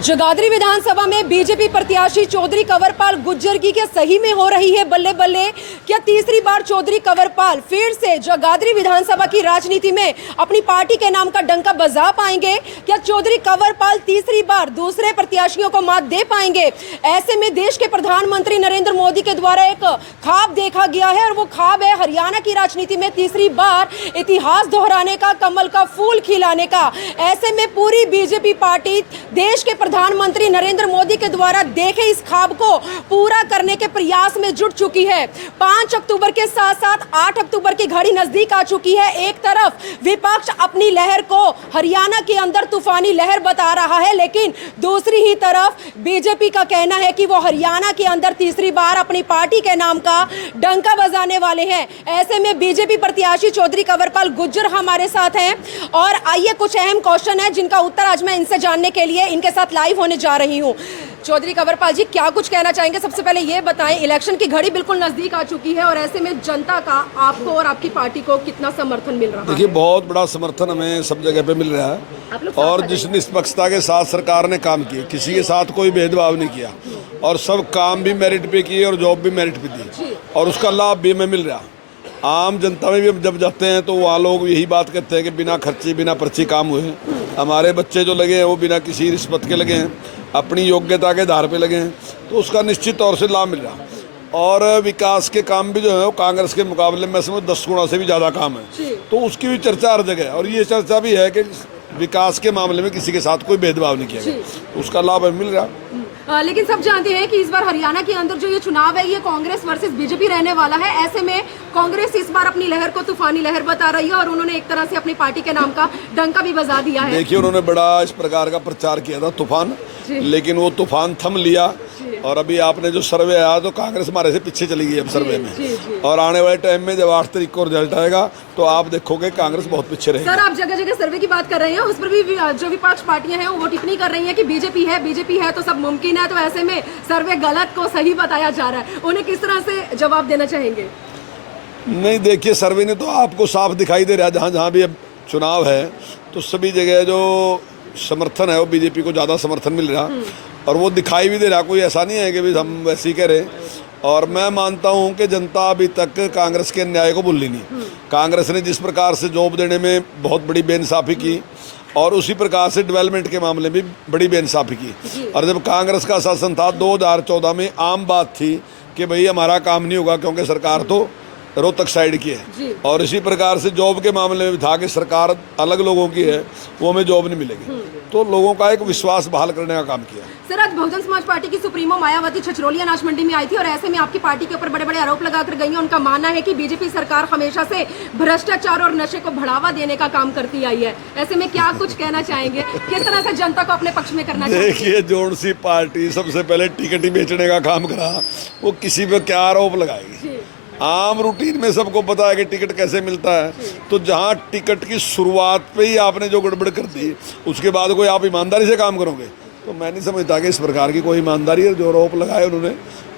जगाधरी विधानसभा में बीजेपी प्रत्याशी चौधरी कंवरपाल गुज्जर की क्या सही में हो रही है बल्ले बल्ले। क्या तीसरी बार चौधरी कंवरपाल फिर से जगाधरी विधानसभा की राजनीति में अपनी पार्टी के नाम का डंका बजा पाएंगे। क्या चौधरी कंवरपाल तीसरी बार दूसरे प्रत्याशियों को मात दे पाएंगे। ऐसे में देश के प्रधानमंत्री नरेंद्र मोदी के द्वारा एक ख्वाब देखा गया है और वो ख्वाब है हरियाणा की राजनीति में तीसरी बार इतिहास दोहराने का, कमल का फूल खिलाने का। ऐसे में पूरी बीजेपी पार्टी देश के प्रधानमंत्री नरेंद्र मोदी के द्वारा देखे इस ख्वाब को पूरा करने के प्रयास में जुट चुकी है। 5 अक्टूबर के साथ साथ 8 अक्टूबर की घड़ी नजदीक आ चुकी है। एक तरफ विपक्ष अपनी लहर को हरियाणा के अंदर तूफानी लहर बता रहा है, लेकिन दूसरी ही तरफ बीजेपी का कहना है कि वो हरियाणा के अंदर तीसरी बार अपनी पार्टी के नाम का डंका बजाने वाले हैं। ऐसे में बीजेपी प्रत्याशी चौधरी कंवरपाल गुज्जर हमारे साथ हैं और आइए कुछ अहम क्वेश्चन है जिनका उत्तर आज मैं इनसे जानने के लिए इनके साथ लाइव होने जा रही हूँ। चौधरी कंवरपाल जी, क्या कुछ कहना चाहेंगे? सबसे पहले ये बताएं, इलेक्शन की घड़ी बिल्कुल नजदीक आ चुकी है और ऐसे में जनता का आपको और आपकी पार्टी को कितना समर्थन मिल रहा है? देखिए, बहुत बड़ा समर्थन हमें सब जगह पे मिल रहा है और जिस निष्पक्षता के साथ सरकार ने काम किए, किसी के साथ कोई भेदभाव नहीं किया और सब काम भी मेरिट पे किए और जॉब भी मेरिट पे दी और उसका लाभ भी हमें मिल रहा। आम जनता में भी जब जाते हैं तो वहाँ लोग यही बात कहते हैं कि बिना खर्ची बिना पर्ची काम हुए। हमारे बच्चे जो लगे हैं वो बिना किसी रिश्वत के लगे हैं, अपनी योग्यता के आधार पे लगे हैं, तो उसका निश्चित तौर से लाभ मिल रहा। और विकास के काम भी जो है वो कांग्रेस के मुकाबले में समझ 10 गुना से भी ज़्यादा काम है, तो उसकी भी चर्चा हर जगह है। और ये चर्चा भी है कि विकास के मामले में किसी के साथ कोई भेदभाव नहीं किया गया, उसका लाभ हमें मिल रहा। लेकिन सब जानते हैं कि इस बार हरियाणा के अंदर जो ये चुनाव है ये कांग्रेस वर्सेस बीजेपी रहने वाला है। ऐसे में कांग्रेस इस बार अपनी लहर को तूफानी लहर बता रही है और उन्होंने एक तरह से अपनी पार्टी के नाम का डंका भी बजा दिया है। देखिए, उन्होंने बड़ा इस प्रकार का प्रचार किया था तूफान, लेकिन वो तूफान थम लिया और अभी आपने जो सर्वे आया तो कांग्रेस हमारे से पीछे चली गई अब सर्वे में। और आने वाले टाइम में जब 8 तारीख को रिजल्ट आएगा तो आप देखोगे कांग्रेस बहुत पीछे रहेगी। सर, आप जगह जगह सर्वे की बात कर रहे हैं, उस पर भी जो विपक्ष पार्टियां हैं वो टिप्पणी कर रही हैं कि बीजेपी है तो सब मुमकिन है। तो ऐसे में सर्वे गलत को सही बताया जा रहा है, उन्हें किस तरह से जवाब देना चाहेंगे? नहीं, देखिए, सर्वे ने तो आपको साफ दिखाई दे रहा है, जहाँ जहाँ भी अब चुनाव है तो सभी जगह जो समर्थन है वो बीजेपी को ज़्यादा समर्थन मिल रहा और वो दिखाई भी दे रहा। कोई ऐसा नहीं है कि भी हम वैसे ही कह रहे। और मैं मानता हूं कि जनता अभी तक कांग्रेस के अन्याय को भूली नहीं। कांग्रेस ने जिस प्रकार से जॉब देने में बहुत बड़ी बेइंसाफ़ी की और उसी प्रकार से डेवलपमेंट के मामले में बड़ी बेइंसाफ़ी की। और जब कांग्रेस का शासन था 2014 में, आम बात थी कि भाई हमारा काम नहीं होगा क्योंकि सरकार तो रोहतक साइड की है। और इसी प्रकार से जॉब के मामले में था कि सरकार अलग लोगों की है, वो हमें जॉब नहीं मिलेगी। तो लोगों का एक विश्वास बहाल करने का काम किया। सर, आज बहुजन समाज पार्टी की सुप्रीमो मायावती छछरौली अनाज मंडी में आई थी और ऐसे में आपकी पार्टी के ऊपर बड़े बड़े आरोप लगाकर गई हैं। उनका मानना है कि बीजेपी सरकार हमेशा से भ्रष्टाचार और नशे को बढ़ावा देने का काम करती आई है। ऐसे में क्या कुछ कहना चाहेंगे, किस तरह से जनता को अपने पक्ष में करना चाहिए? देखिए, जोन सी पार्टी सबसे पहले टिकट ही बेचने का काम करा, वो किसी पे क्या आरोप लगाएगी? आम रूटीन में सबको पता है कि टिकट कैसे मिलता है। तो जहाँ टिकट की शुरुआत पे ही आपने जो गड़बड़ कर दी, उसके बाद कोई आप ईमानदारी से काम करोगे? तो मैं नहीं समझता कि इस प्रकार की कोई ईमानदारी है। जो आरोप लगाए उन्होंने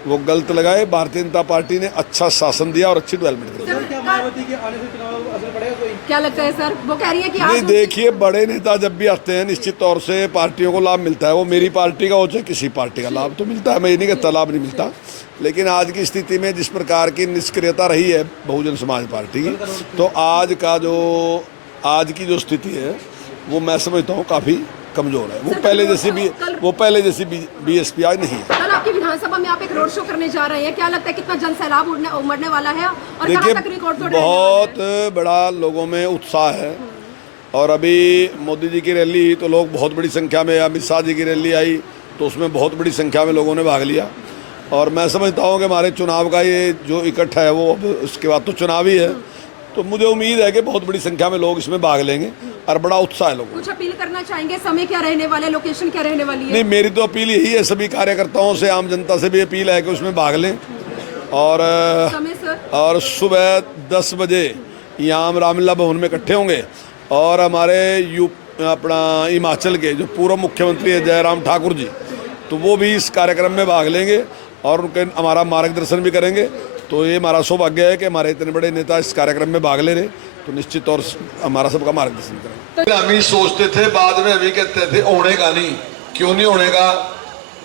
वो गलत लगाए। भारतीय जनता पार्टी ने अच्छा शासन दिया और अच्छी डेवलपमेंट करी। क्या लगता है सर, वो कह रही है कि नहीं, देखिए, बड़े नेता जब भी आते हैं निश्चित तौर से पार्टियों को लाभ मिलता है। वो मेरी पार्टी का हो चाहे किसी पार्टी का, लाभ तो मिलता है। मैं ये नहीं कहता लाभ नहीं मिलता, लेकिन आज की स्थिति में जिस प्रकार की निष्क्रियता रही है बहुजन समाज पार्टी की, तो आज की जो स्थिति है वो मैं समझता हूँ काफ़ी कमजोर है। वो पहले जैसी बीएसपी आज नहीं है। कल आपकी विधानसभा में आप एक रोड शो करने जा रहे हैं, क्या लगता है कितना जन सैलाब उमड़ने वाला है और देखिए, कहां तक रिकॉर्ड तोड़ बहुत बड़ा लोगों में उत्साह है। और अभी मोदी जी की रैली तो लोग बहुत बड़ी संख्या में, अमित शाह जी की रैली आई तो उसमें बहुत बड़ी संख्या में लोगों ने भाग लिया। और मैं समझता हूँ कि हमारे चुनाव का ये जो इकट्ठा है वो अब उसके बाद तो चुनाव ही है, तो मुझे उम्मीद है कि बहुत बड़ी संख्या में लोग इसमें भाग लेंगे और बड़ा उत्साह है लोगों। कुछ अपील करना चाहेंगे? समय क्या रहने वाला है, लोकेशन क्या रहने वाली है? नहीं, मेरी तो अपील यही है, सभी कार्यकर्ताओं से, आम जनता से भी अपील है कि उसमें भाग लें। और सुबह 10 बजे यहाँ हम रामलीला भवन में इकट्ठे होंगे और हमारे अपना हिमाचल के जो पूर्व मुख्यमंत्री है जयराम ठाकुर जी, तो वो भी इस कार्यक्रम में भाग लेंगे और उनके हमारा मार्गदर्शन भी करेंगे। तो ये हमारा सौभाग्य है कि हमारे इतने बड़े नेता इस कार्यक्रम में भाग ले रहे, तो निश्चित तौर से हमारा सबका मार्गदर्शन करेंगे। हम ही सोचते थे, बाद में हम ही कहते थे होने का नहीं, क्यों नहीं होने का?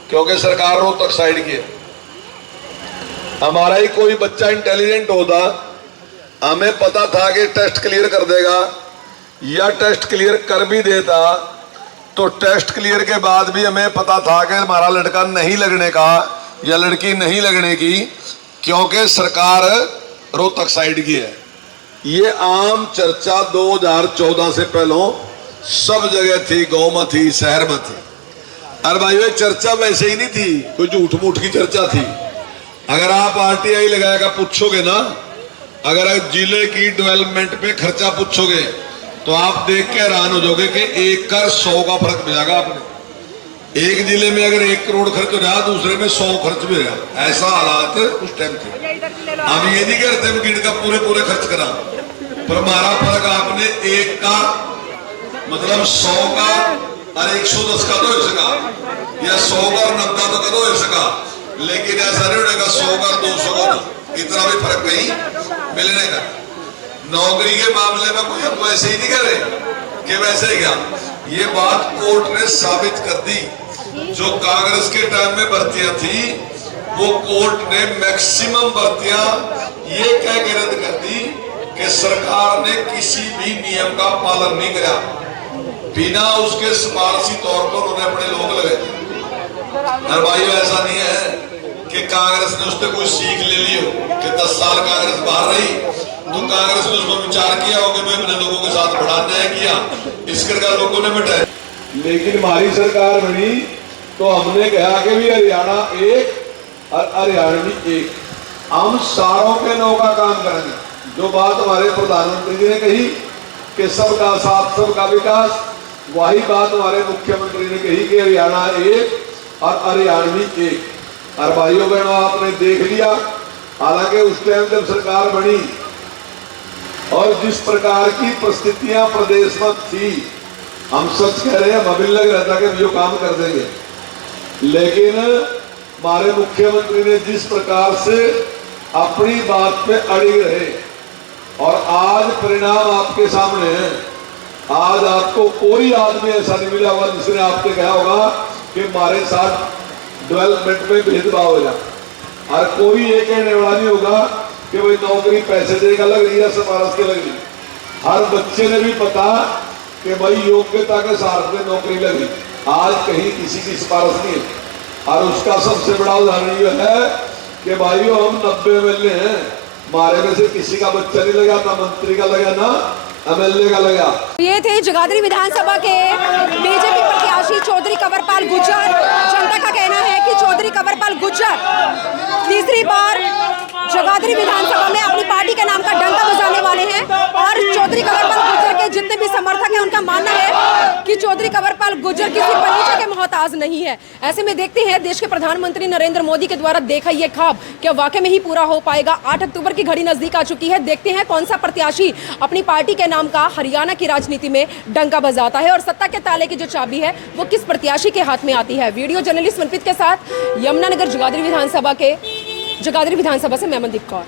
क्योंकि सरकार रोहतक साइड की है। हमारा ही कोई बच्चा इंटेलिजेंट होता, हमें पता था कि टेस्ट क्लियर कर देगा या टेस्ट क्लियर कर भी देता, तो टेस्ट क्लियर के बाद भी हमें पता था कि हमारा लड़का नहीं लगने का या लड़की नहीं लगने की, क्योंकि सरकार रोहतक साइड की है। ये आम चर्चा 2014 से पहले सब जगह थी, गांव में थी, शहर में थी। अरे भाई ये चर्चा वैसे ही नहीं थी, कोई झूठ मूठ की चर्चा थी। अगर आप आरटीआई लगाएगा पूछोगे ना, अगर जिले की डेवलपमेंट पे खर्चा पूछोगे तो आप देख के हैरान हो जाओगे कि 1 का 100 का फर्क मिलेगा आपने। एक जिले में अगर 1 करोड़ खर्च हो रहा, दूसरे में 100 खर्च भी रहा। ऐसा हालात उस टाइम थे। हम ये नहीं करते गिन का पूरे खर्च करा, पर हमारा फर्क आपने 1 का मतलब 100 का और 110 का तो हो सका, या 100 का और 90 तो कदों हो सका, लेकिन ऐसा नहीं होगा 100 का 200 का, इतना भी फर्क नहीं मिलने का। नौकरी के मामले में कोई हमको ऐसे ही नहीं कर रहे कि वैसे ही क्या। ये बात कोर्ट ने साबित कर दी। जो कांग्रेस के टाइम में भर्तियां थी, वो कोर्ट ने मैक्सिमम भर्तियां ये कह के रद्द कर दी कि सरकार ने किसी भी नियम का पालन नहीं किया, बिना उसके सिफारशी तौर पर उन्होंने अपने लोग लगे थे। और भाई ऐसा नहीं है कि कांग्रेस ने उससे कोई सीख ले ली हो कि 10 साल कांग्रेस बाहर रही तो कांग्रेस ने उसमें विचार किया हो कि मैं अपने लोगों के साथ बड़ा अन्याय किया, इस करके लोगों ने मिटाया। लेकिन हमारी सरकार बनी तो हमने कहा कि भी हरियाणा एक और हरियाणवी एक, हम सारों के नौ का काम करेंगे। जो बात हमारे प्रधानमंत्री जी ने कही कि सबका साथ सबका विकास, वही बात हमारे मुख्यमंत्री ने कही कि हरियाणा एक और हरियाणवी एक। और भाइयों बहनों आपने देख लिया, हालांकि उस टाइम जब सरकार बनी और जिस प्रकार की परिस्थितियां प्रदेश में थी, हम सच कह रहे हैं, हमें लग रहा था कि जो काम कर देंगे, लेकिन हमारे मुख्यमंत्री ने जिस प्रकार से अपनी बात पे अड़े रहे और आज परिणाम आपके सामने है। आज आपको कोई आदमी ऐसा नहीं मिला होगा जिसने आपसे कहा होगा कि हमारे साथ डेवलपमेंट में भेदभाव हो जाए, और कोई ये कहने वाला नहीं होगा कि भाई नौकरी पैसे देगा लग रही है, सिफारिश के लग रही। हर बच्चे ने भी पता कि भाई योग्यता के साथ में नौकरी लगी, आज कहीं किसी की सिफारिश नहीं है। और उसका सबसे बड़ा उदाहरण यह है कि भाइयों हम 90 MLA हैं, हमारे में से किसी का बच्चा नहीं लगा, ना मंत्री का लगा ना MLA का लगा। ये थे जगाधरी विधानसभा के बीजेपी प्रत्याशी चौधरी कंवरपाल गुर्जर। जनता का कहना है कि चौधरी कंवरपाल गुर्जर तीसरी बार जगाधरी विधानसभा में अपनी पार्टी के नाम का डंका बजाने वाले हैं। और चौधरी कंवरपाल गुर्जर के जितने भी समर्थक हैं, उनका मानना है कि चौधरी कंवरपाल गुर्जर किसी परिचय के मोहताज नहीं है। ऐसे में देखते हैं देश के प्रधानमंत्री नरेंद्र मोदी के द्वारा देखा ये ख्वाब क्या वाकई में ही पूरा हो पाएगा। 8 अक्टूबर की घड़ी नजदीक आ चुकी है। देखते हैं कौन सा प्रत्याशी अपनी पार्टी के नाम का हरियाणा की राजनीति में डंका बजाता है और सत्ता के ताले की जो चाबी है वो किस प्रत्याशी के हाथ में आती है। वीडियो जर्नलिस्ट मनप्रीत के साथ यमुनानगर जगाधरी विधानसभा से मैं मनदीप कौर।